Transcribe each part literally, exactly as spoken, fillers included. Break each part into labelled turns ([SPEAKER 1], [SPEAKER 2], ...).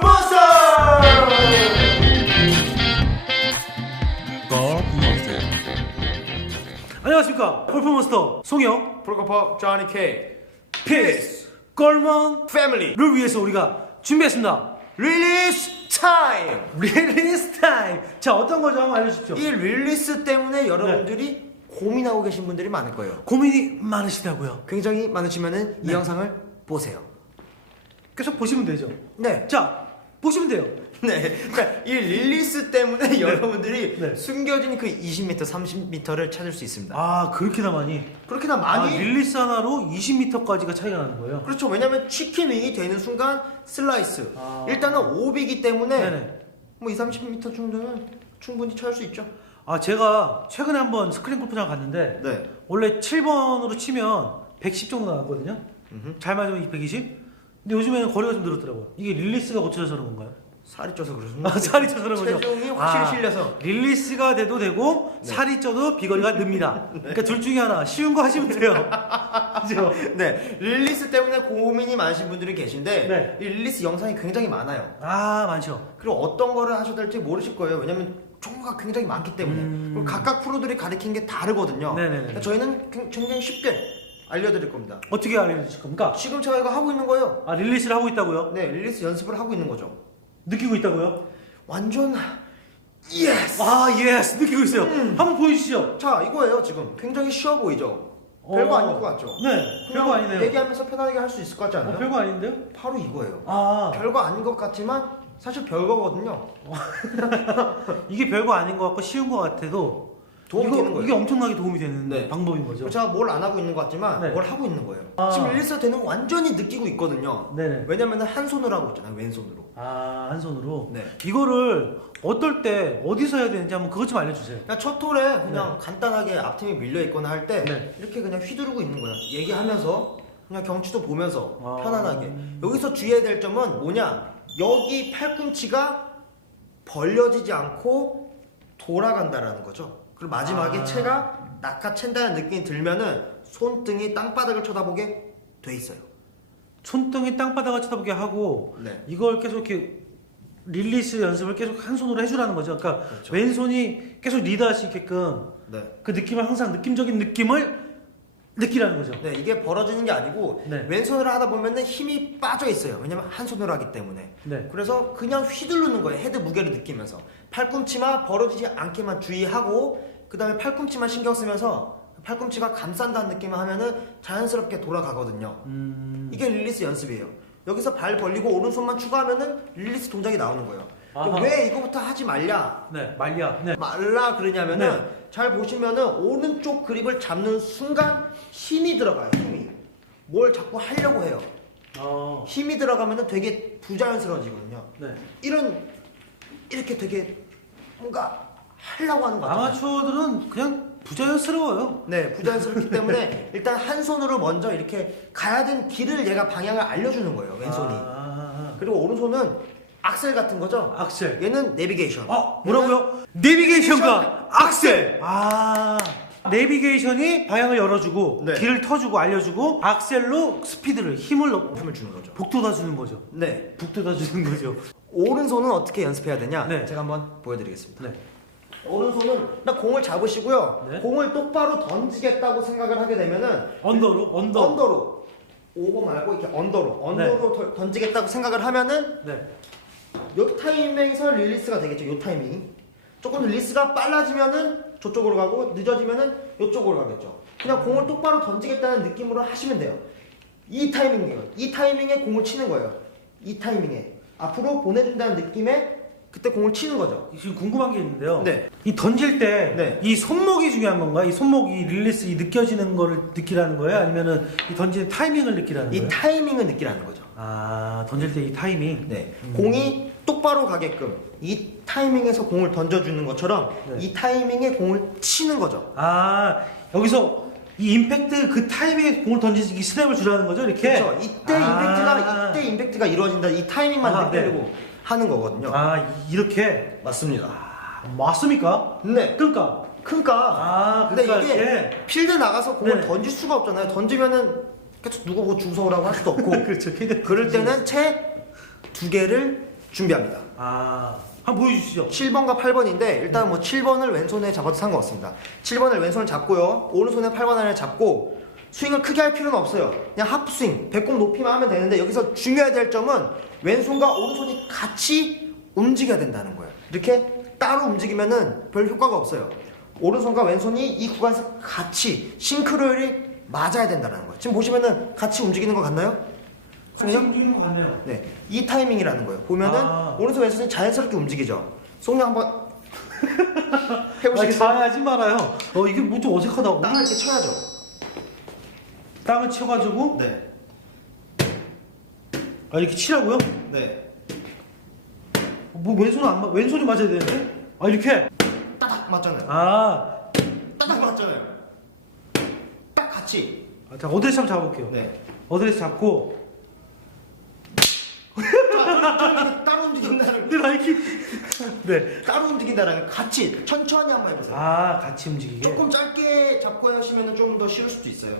[SPEAKER 1] 몬스터!
[SPEAKER 2] 안녕하십니까, 골프몬스터 송영
[SPEAKER 1] 프로코퍼 조니 케이
[SPEAKER 2] 피스 골먼
[SPEAKER 1] 패밀리를
[SPEAKER 2] 위해서 우리가 준비했습니다.
[SPEAKER 1] 릴리스 타임!
[SPEAKER 2] 릴리스 타임. 자, 어떤 거죠? 한번 알려주십시오.
[SPEAKER 1] 이 릴리스 때문에 여러분들이 고민하고 계신 분들이 많을 거예요.
[SPEAKER 2] 고민이 많으시다고요?
[SPEAKER 1] 굉장히 많으시면은 이
[SPEAKER 2] 네.
[SPEAKER 1] 영상을 보세요.
[SPEAKER 2] 계속 보시면 되죠.
[SPEAKER 1] 네.
[SPEAKER 2] 자, 보시면 돼요.
[SPEAKER 1] 네. 그러니까 이 릴리스 때문에 여러분들이
[SPEAKER 2] 네.
[SPEAKER 1] 숨겨진 그 이십 미터, 삼십 미터를 찾을 수 있습니다.
[SPEAKER 2] 아, 그렇게나 많이?
[SPEAKER 1] 그렇게나
[SPEAKER 2] 아,
[SPEAKER 1] 많이
[SPEAKER 2] 릴리스 하나로 이십 미터까지가 차이가 나는 거예요?
[SPEAKER 1] 그렇죠. 왜냐면 치킨윙이 되는 순간 슬라이스.
[SPEAKER 2] 아.
[SPEAKER 1] 일단은 오비기 때문에
[SPEAKER 2] 네네.
[SPEAKER 1] 뭐 이, 삼십 미터 정도는 충분히 찾을 수 있죠.
[SPEAKER 2] 아, 제가 최근에 한번 스크린 골프장 갔는데
[SPEAKER 1] 네.
[SPEAKER 2] 원래 칠 번으로 치면 백십 정도 나왔거든요.
[SPEAKER 1] 음흠.
[SPEAKER 2] 잘 맞으면 백이십? 근데 요즘에는 거리가 좀 늘었더라고요. 이게 릴리스가 고쳐져서 그런 건가요?
[SPEAKER 1] 살이 쪄서 그렇습니다.
[SPEAKER 2] 아, 살이 쪄서 그런 거죠?
[SPEAKER 1] 체중이 확실히
[SPEAKER 2] 아,
[SPEAKER 1] 실려서.
[SPEAKER 2] 릴리스가 돼도 되고
[SPEAKER 1] 네.
[SPEAKER 2] 살이 쪄도 비거리가 늡니다. 그러니까 둘 중에 하나 쉬운 거 하시면 돼요. 그죠?
[SPEAKER 1] 네. 릴리스 때문에 고민이 많으신 분들이 계신데
[SPEAKER 2] 네.
[SPEAKER 1] 이 릴리스 영상이 굉장히 많아요.
[SPEAKER 2] 아, 많죠.
[SPEAKER 1] 그리고 어떤 거를 하셔야 될지 모르실 거예요. 왜냐면 종류가 굉장히 많기 때문에.
[SPEAKER 2] 음.
[SPEAKER 1] 그리고 각각 프로들이 가리킨 게 다르거든요.
[SPEAKER 2] 네네네.
[SPEAKER 1] 그러니까 저희는 굉장히 쉽게 알려드릴 겁니다.
[SPEAKER 2] 어떻게 알려주실 겁니까?
[SPEAKER 1] 지금 제가 이거 하고 있는 거예요.
[SPEAKER 2] 아, 릴리스를 하고 있다고요?
[SPEAKER 1] 네, 릴리스 연습을 하고 있는 거죠.
[SPEAKER 2] 느끼고 있다고요?
[SPEAKER 1] 완전 예스!
[SPEAKER 2] 아, 예스! 느끼고 있어요.
[SPEAKER 1] 음.
[SPEAKER 2] 한번 보여주시죠.
[SPEAKER 1] 자, 이거예요, 지금. 굉장히 쉬워 보이죠? 별거
[SPEAKER 2] 어.
[SPEAKER 1] 아닐 것 같죠?
[SPEAKER 2] 네,
[SPEAKER 1] 그냥
[SPEAKER 2] 별거 아니네요.
[SPEAKER 1] 얘기하면서 편하게 할 수 있을 것 같지 않아요?
[SPEAKER 2] 어, 별거 아닌데요?
[SPEAKER 1] 바로 이거예요.
[SPEAKER 2] 아,
[SPEAKER 1] 별거 아닌 것 같지만 사실 별거거든요.
[SPEAKER 2] 이게 별거 아닌 것 같고 쉬운 것 같아도
[SPEAKER 1] 도움이
[SPEAKER 2] 이거,
[SPEAKER 1] 되는 거예요.
[SPEAKER 2] 이게 엄청나게 도움이 되는
[SPEAKER 1] 네.
[SPEAKER 2] 방법인 거죠.
[SPEAKER 1] 제가 뭘 안 하고 있는 것 같지만
[SPEAKER 2] 네.
[SPEAKER 1] 뭘 하고 있는 거예요.
[SPEAKER 2] 아.
[SPEAKER 1] 지금 릴리스가 되는 거 완전히 느끼고 있거든요.
[SPEAKER 2] 네네.
[SPEAKER 1] 왜냐면 한 손으로 하고 있잖아요, 왼손으로.
[SPEAKER 2] 아, 한 손으로.
[SPEAKER 1] 네.
[SPEAKER 2] 이거를 어떨 때 어디서 해야 되는지 한번 그것 좀 알려주세요.
[SPEAKER 1] 그냥 첫 톨에 그냥 간단하게 앞팀이 밀려 있거나 할 때
[SPEAKER 2] 네.
[SPEAKER 1] 이렇게 그냥 휘두르고 있는 거예요. 얘기하면서 그냥 경치도 보면서
[SPEAKER 2] 아.
[SPEAKER 1] 편안하게. 여기서 주의해야 될 점은 뭐냐? 여기 팔꿈치가 벌려지지 않고 돌아간다라는 거죠. 그리고 마지막에
[SPEAKER 2] 아.
[SPEAKER 1] 채가 낚아챈다는 느낌이 들면은 손등이 땅바닥을 쳐다보게 돼 있어요.
[SPEAKER 2] 손등이 땅바닥을 쳐다보게 하고
[SPEAKER 1] 네.
[SPEAKER 2] 이걸 계속 이렇게 릴리스 연습을 계속 한 손으로 해주라는 거죠. 그러니까
[SPEAKER 1] 그렇죠.
[SPEAKER 2] 왼손이 계속 리드할 수 있게끔
[SPEAKER 1] 네.
[SPEAKER 2] 그 느낌을 항상 느낌적인 느낌을 느끼라는 거죠.
[SPEAKER 1] 네, 이게 벌어지는 게 아니고
[SPEAKER 2] 네.
[SPEAKER 1] 왼손으로 하다 보면은 힘이 빠져 있어요. 왜냐면 한 손으로 하기 때문에.
[SPEAKER 2] 네.
[SPEAKER 1] 그래서 그냥 휘두르는 거예요. 헤드 무게를 느끼면서. 팔꿈치만 벌어지지 않게만 주의하고 그다음에 팔꿈치만 신경 쓰면서 팔꿈치가 감싼다는 느낌을 하면은 자연스럽게 돌아가거든요.
[SPEAKER 2] 음...
[SPEAKER 1] 이게 릴리스 연습이에요. 여기서 발 벌리고 오른손만 추가하면은 릴리스 동작이 나오는 거예요.
[SPEAKER 2] 아하.
[SPEAKER 1] 왜 이거부터 하지 말냐?
[SPEAKER 2] 네, 말이야. 네.
[SPEAKER 1] 말라 그러냐면은
[SPEAKER 2] 네.
[SPEAKER 1] 잘 보시면은 오른쪽 그립을 잡는 순간 힘이 들어가요. 힘이. 뭘 자꾸 하려고 해요.
[SPEAKER 2] 어...
[SPEAKER 1] 힘이 들어가면은 되게 부자연스러워지거든요.
[SPEAKER 2] 네.
[SPEAKER 1] 이런 이렇게 되게 뭔가 하려고 하는 거 같아요.
[SPEAKER 2] 아마추어들은 그냥 부자연스러워요.
[SPEAKER 1] 네, 부자연스럽기 때문에 일단 한 손으로 먼저 이렇게 가야 되는 길을 얘가 방향을 알려주는 거예요. 왼손이.
[SPEAKER 2] 아...
[SPEAKER 1] 그리고 오른손은 악셀 같은 거죠.
[SPEAKER 2] 악셀.
[SPEAKER 1] 얘는 내비게이션.
[SPEAKER 2] 어, 뭐라고요? 내비게이션과 악셀. 아, 내비게이션이 방향을 열어주고
[SPEAKER 1] 네.
[SPEAKER 2] 길을 터주고 알려주고 악셀로 스피드를 힘을 넣,
[SPEAKER 1] 힘을 주는 거죠.
[SPEAKER 2] 북돋아 주는 거죠.
[SPEAKER 1] 네.
[SPEAKER 2] 북돋아 주는 거죠.
[SPEAKER 1] 오른손은 어떻게 연습해야 되냐?
[SPEAKER 2] 네.
[SPEAKER 1] 제가 한번 보여드리겠습니다.
[SPEAKER 2] 네.
[SPEAKER 1] 오른손은 일단 공을 잡으시고요.
[SPEAKER 2] 네.
[SPEAKER 1] 공을 똑바로 던지겠다고 생각을 하게 되면은
[SPEAKER 2] 언더로 언더.
[SPEAKER 1] 언더로 오버 말고 이렇게 언더로 언더로 더- 던지겠다고 생각을 하면은
[SPEAKER 2] 네.
[SPEAKER 1] 요 타이밍에서 릴리스가 되겠죠. 요 타이밍이 조금 릴리스가 빨라지면은 저쪽으로 가고 늦어지면은 요쪽으로 가겠죠. 그냥 공을 똑바로 던지겠다는 느낌으로 하시면 돼요. 이 타이밍이에요. 이 타이밍에 공을 치는 거예요. 이 타이밍에 앞으로 보내준다는 느낌에 그때 공을 치는 거죠.
[SPEAKER 2] 지금 궁금한 게 있는데요.
[SPEAKER 1] 네.
[SPEAKER 2] 이 던질 때
[SPEAKER 1] 네.
[SPEAKER 2] 이 손목이 중요한 건가요? 이 손목이 릴리스 이 느껴지는 거를 느끼라는 거예요? 아니면은 이 던지는 타이밍을 느끼라는
[SPEAKER 1] 이
[SPEAKER 2] 거예요?
[SPEAKER 1] 타이밍을 느끼라는 거죠.
[SPEAKER 2] 아, 던질 때 이 타이밍.
[SPEAKER 1] 네. 공이 똑바로 가게끔 이 타이밍에서 공을 던져주는 것처럼
[SPEAKER 2] 네.
[SPEAKER 1] 이 타이밍에 공을 치는 거죠.
[SPEAKER 2] 아, 여기서 이 임팩트 그 타이밍에 공을 던지기 스냅을 주라는 거죠? 이렇게?
[SPEAKER 1] 그렇죠. 이때
[SPEAKER 2] 아.
[SPEAKER 1] 임팩트가 이때 임팩트가 이루어진다. 이 타이밍만
[SPEAKER 2] 아,
[SPEAKER 1] 느끼려고 하는 거거든요.
[SPEAKER 2] 아, 이렇게?
[SPEAKER 1] 맞습니다.
[SPEAKER 2] 아, 맞습니까?
[SPEAKER 1] 네.
[SPEAKER 2] 그러니까.
[SPEAKER 1] 그러니까.
[SPEAKER 2] 아,
[SPEAKER 1] 근데
[SPEAKER 2] 그러니까
[SPEAKER 1] 이게
[SPEAKER 2] 이렇게.
[SPEAKER 1] 필드 나가서 공을
[SPEAKER 2] 네.
[SPEAKER 1] 던질 수가 없잖아요. 던지면은 계속 누구 보고 주워오라고 할 수도 없고.
[SPEAKER 2] 그렇죠.
[SPEAKER 1] 그럴 때는 채 두 개를 준비합니다.
[SPEAKER 2] 아, 한번 보여주시죠.
[SPEAKER 1] 칠 번과 팔 번인데 일단 뭐 칠 번을 왼손에 잡아도 상관없습니다. 칠 번을 왼손을 잡고요. 오른손에 팔 번 안을 잡고 스윙을 크게 할 필요는 없어요. 그냥 하프 스윙, 배꼽 높이만 하면 되는데 여기서 중요해야 될 점은 왼손과 오른손이 같이 움직여야 된다는 거예요. 이렇게 따로 움직이면은 별 효과가 없어요. 오른손과 왼손이 이 구간에서 같이 싱크로율이 맞아야 된다는 거예요. 지금 보시면은 같이 움직이는 것 같나요?
[SPEAKER 2] 같이 움직이는 거 같네요.
[SPEAKER 1] 네, 이 타이밍이라는 거예요. 보면은
[SPEAKER 2] 아.
[SPEAKER 1] 오른손 왼손이 자연스럽게 움직이죠. 송영 한번
[SPEAKER 2] 아,
[SPEAKER 1] 해보시겠어요?
[SPEAKER 2] 자야지 말아요. 어, 이게 뭐 좀 어색하다고.
[SPEAKER 1] 땅을 이렇게 쳐야죠.
[SPEAKER 2] 땅을 치워가지고,
[SPEAKER 1] 네,
[SPEAKER 2] 아, 이렇게 치라고요?
[SPEAKER 1] 네,
[SPEAKER 2] 뭐 왼손은 안 맞, 왼손이 맞아야 되는데? 아, 이렇게?
[SPEAKER 1] 따닥 맞잖아요.
[SPEAKER 2] 아,
[SPEAKER 1] 따닥 맞잖아요. 딱 같이.
[SPEAKER 2] 아, 자, 어드레스 한번 잡아볼게요.
[SPEAKER 1] 네.
[SPEAKER 2] 어드레스 잡고,
[SPEAKER 1] 자, 따로 움직인다는
[SPEAKER 2] 네, 나이키. 네.
[SPEAKER 1] 따로 움직인다는 같이 천천히 한번 해보세요.
[SPEAKER 2] 아, 같이 움직이게.
[SPEAKER 1] 조금 짧게 잡고 하시면 좀 더 쉬울 수도 있어요.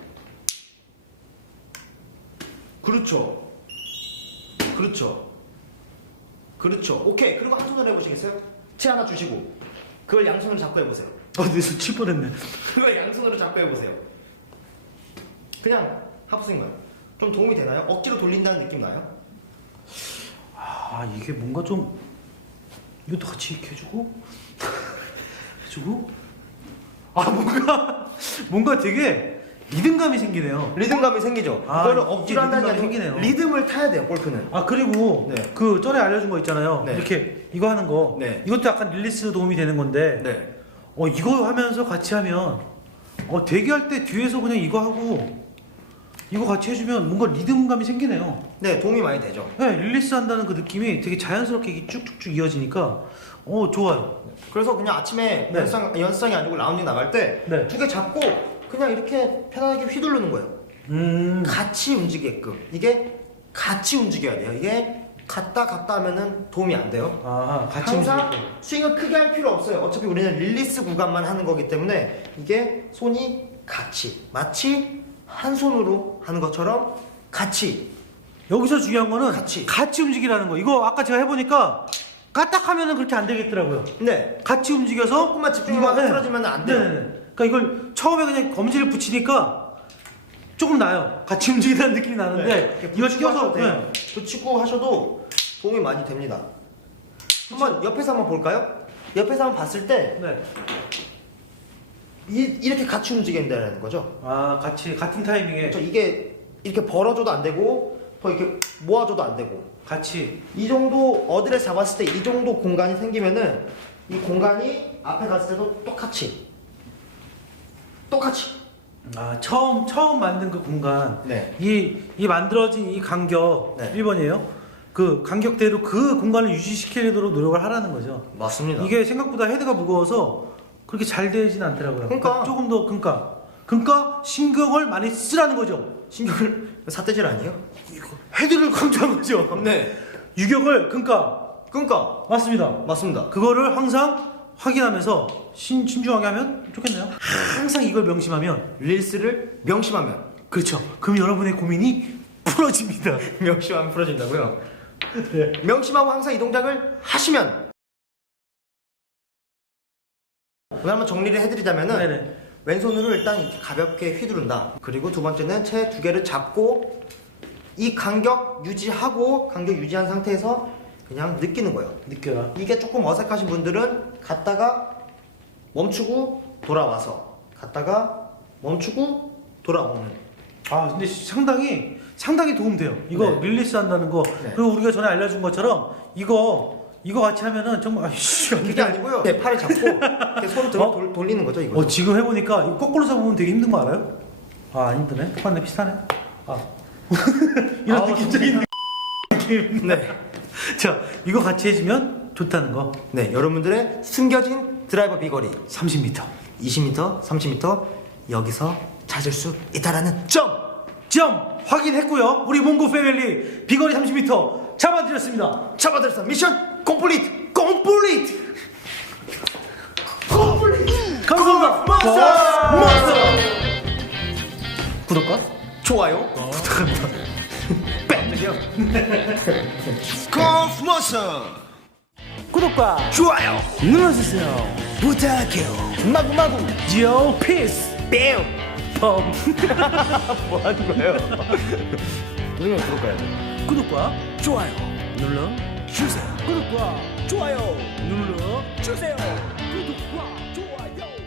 [SPEAKER 1] 그렇죠. 그렇죠. 그렇죠. 오케이. 그리고 한 손으로 해보시겠어요? 채 하나 주시고 그걸 양손으로 잡고 해보세요.
[SPEAKER 2] 어, 내손 칠 뻔했네.
[SPEAKER 1] 그걸 양손으로 잡고 해보세요. 그냥 하프스윙만. 좀 도움이 되나요? 억지로 돌린다는 느낌 나요?
[SPEAKER 2] 아, 이게 뭔가 좀, 이것도 같이 이렇게 해주고, 해주고, 아, 뭔가, 뭔가 되게 리듬감이 생기네요.
[SPEAKER 1] 리듬감이 생기죠.
[SPEAKER 2] 아,
[SPEAKER 1] 그거를
[SPEAKER 2] 이게
[SPEAKER 1] 억지로 한다는 게
[SPEAKER 2] 리듬감이
[SPEAKER 1] 아니고
[SPEAKER 2] 생기네요.
[SPEAKER 1] 리듬을 타야 돼요. 골프는.
[SPEAKER 2] 아, 그리고
[SPEAKER 1] 네.
[SPEAKER 2] 그 전에 알려준 거 있잖아요.
[SPEAKER 1] 네.
[SPEAKER 2] 이렇게 이거 하는 거.
[SPEAKER 1] 네.
[SPEAKER 2] 이것도 약간 릴리스 도움이 되는 건데,
[SPEAKER 1] 네.
[SPEAKER 2] 어, 이거 하면서 같이 하면, 어, 대기할 때 뒤에서 그냥 이거 하고, 이거 같이 해주면 뭔가 리듬감이 생기네요.
[SPEAKER 1] 네, 도움이 많이 되죠.
[SPEAKER 2] 네, 릴리스 한다는 그 느낌이 되게 자연스럽게 이렇게 쭉쭉쭉 이어지니까, 어, 좋아요.
[SPEAKER 1] 그래서 그냥 아침에
[SPEAKER 2] 네.
[SPEAKER 1] 연습장, 연습장이 아니고 라운딩 나갈 때 두 개
[SPEAKER 2] 네.
[SPEAKER 1] 잡고 그냥 이렇게 편하게 휘두르는 거예요.
[SPEAKER 2] 음.
[SPEAKER 1] 같이 움직이게끔. 이게 같이 움직여야 돼요. 이게 갔다 갔다 하면은 도움이 안 돼요.
[SPEAKER 2] 아, 같이
[SPEAKER 1] 항상
[SPEAKER 2] 움직이고.
[SPEAKER 1] 스윙을 크게 할 필요 없어요. 어차피 우리는 릴리스 구간만 하는 거기 때문에 이게 손이 같이 마치 한 손으로 하는 것처럼 같이.
[SPEAKER 2] 여기서 중요한 거는
[SPEAKER 1] 같이.
[SPEAKER 2] 같이 움직이라는 거. 이거 아까 제가 해보니까 까딱하면은 그렇게 안 되겠더라고요.
[SPEAKER 1] 네.
[SPEAKER 2] 같이 움직여서
[SPEAKER 1] 조금만 집중만
[SPEAKER 2] 이거, 네.
[SPEAKER 1] 틀어지면 안 돼요.
[SPEAKER 2] 네네네. 그러니까 이걸 처음에 그냥 검지를 붙이니까 조금 나요. 같이 움직이는 느낌이 나는데
[SPEAKER 1] 네.
[SPEAKER 2] 이걸
[SPEAKER 1] 붙이고
[SPEAKER 2] 껴서
[SPEAKER 1] 하셔도 돼요.
[SPEAKER 2] 네.
[SPEAKER 1] 붙이고 하셔도 도움이 많이 됩니다. 한번 옆에서 한번 볼까요? 옆에서 한번 봤을 때
[SPEAKER 2] 네.
[SPEAKER 1] 이, 이렇게 같이 움직인다는 거죠.
[SPEAKER 2] 아, 같이 같은 타이밍에
[SPEAKER 1] 그렇죠. 이게 이렇게 벌어줘도 안 되고 더 이렇게 모아줘도 안 되고
[SPEAKER 2] 같이.
[SPEAKER 1] 이 정도 어드레스 잡았을 때 이 정도 공간이 생기면은 이 공간이 앞에 갔을 때도 똑같이 똑같이
[SPEAKER 2] 아, 처음 처음 만든 그 공간.
[SPEAKER 1] 네.
[SPEAKER 2] 이, 이 만들어진 이 간격
[SPEAKER 1] 네.
[SPEAKER 2] 일 번이에요. 그 간격대로 그 공간을 유지시키도록 노력을 하라는 거죠.
[SPEAKER 1] 맞습니다.
[SPEAKER 2] 이게 생각보다 헤드가 무거워서 그렇게 잘 되진 않더라고요.
[SPEAKER 1] 그러니까.
[SPEAKER 2] 조금 더 그러니까 그러니까 신경을 많이 쓰라는 거죠.
[SPEAKER 1] 신경을 사태질 아니에요?
[SPEAKER 2] 헤드를 강조한 거죠.
[SPEAKER 1] 네.
[SPEAKER 2] 유격을 그러니까
[SPEAKER 1] 그러니까
[SPEAKER 2] 맞습니다.
[SPEAKER 1] 맞습니다.
[SPEAKER 2] 그거를 항상 확인하면서 신, 신중하게 하면 좋겠네요. 항상 이걸 명심하면
[SPEAKER 1] 릴스를 명심하면
[SPEAKER 2] 그렇죠. 그럼 여러분의 고민이 풀어집니다.
[SPEAKER 1] 명심하면 풀어진다고요?
[SPEAKER 2] 네.
[SPEAKER 1] 명심하고 항상 이 동작을 하시면 오늘 한번 정리를 해드리자면은
[SPEAKER 2] 네네.
[SPEAKER 1] 왼손으로 일단 이렇게 가볍게 휘두른다. 그리고 두 번째는 채 두 개를 잡고 이 간격 유지하고 간격 유지한 상태에서 그냥 느끼는 거예요.
[SPEAKER 2] 느껴라.
[SPEAKER 1] 이게 조금 어색하신 분들은 갔다가 멈추고 돌아와서 갔다가 멈추고 돌아오는.
[SPEAKER 2] 아 근데 상당히 상당히 도움돼요. 이거
[SPEAKER 1] 네.
[SPEAKER 2] 릴리스 한다는 거.
[SPEAKER 1] 네.
[SPEAKER 2] 그리고 우리가 전에 알려준 것처럼 이거 이거 같이 하면은 정말 아이씨.
[SPEAKER 1] 그게 아니고요. 내 팔을 잡고 이렇게 손 들어
[SPEAKER 2] 어?
[SPEAKER 1] 돌, 돌리는 거죠, 이거.
[SPEAKER 2] 어 지금 해보니까 이거 거꾸로 잡으면 되게 힘든 거 알아요? 아 안 힘드네. 똑같네 비슷하네. 아 이런
[SPEAKER 1] 아우,
[SPEAKER 2] 느낌적인 느낌.
[SPEAKER 1] 네.
[SPEAKER 2] 자 이거 같이 해주면 좋다는 거.
[SPEAKER 1] 네, 여러분들의 숨겨진 드라이버 비거리
[SPEAKER 2] 삼십 미터.
[SPEAKER 1] 이십 미터, 삼십 미터 여기서 찾을 수 있다라는 점.
[SPEAKER 2] 점 확인했고요. 우리 몽고 패밀리 비거리 삼십 미터 잡아드렸습니다.
[SPEAKER 1] 잡아들었어. 미션 콤플리트. 콤플리트. 콤플리트.
[SPEAKER 2] 감사합니다.
[SPEAKER 1] 마스터.
[SPEAKER 2] 마스터. 구독과
[SPEAKER 1] 좋아요.
[SPEAKER 2] 부탁합니다.
[SPEAKER 1] 뺑.
[SPEAKER 2] 팬이죠.
[SPEAKER 3] 골프 모션
[SPEAKER 2] 구독과
[SPEAKER 3] 좋아요
[SPEAKER 2] 눌러주세요.
[SPEAKER 3] 부탁해요.
[SPEAKER 2] 마구마구 요 피스 뺨 펌. 뭐 하는 거예요?
[SPEAKER 3] 누르면 구독해야 돼.
[SPEAKER 2] 구독과
[SPEAKER 3] 좋아요
[SPEAKER 2] 눌러
[SPEAKER 3] 주세요.
[SPEAKER 2] 구독과
[SPEAKER 3] 좋아요
[SPEAKER 2] 눌러
[SPEAKER 3] 주세요.
[SPEAKER 2] 구독과 좋아요.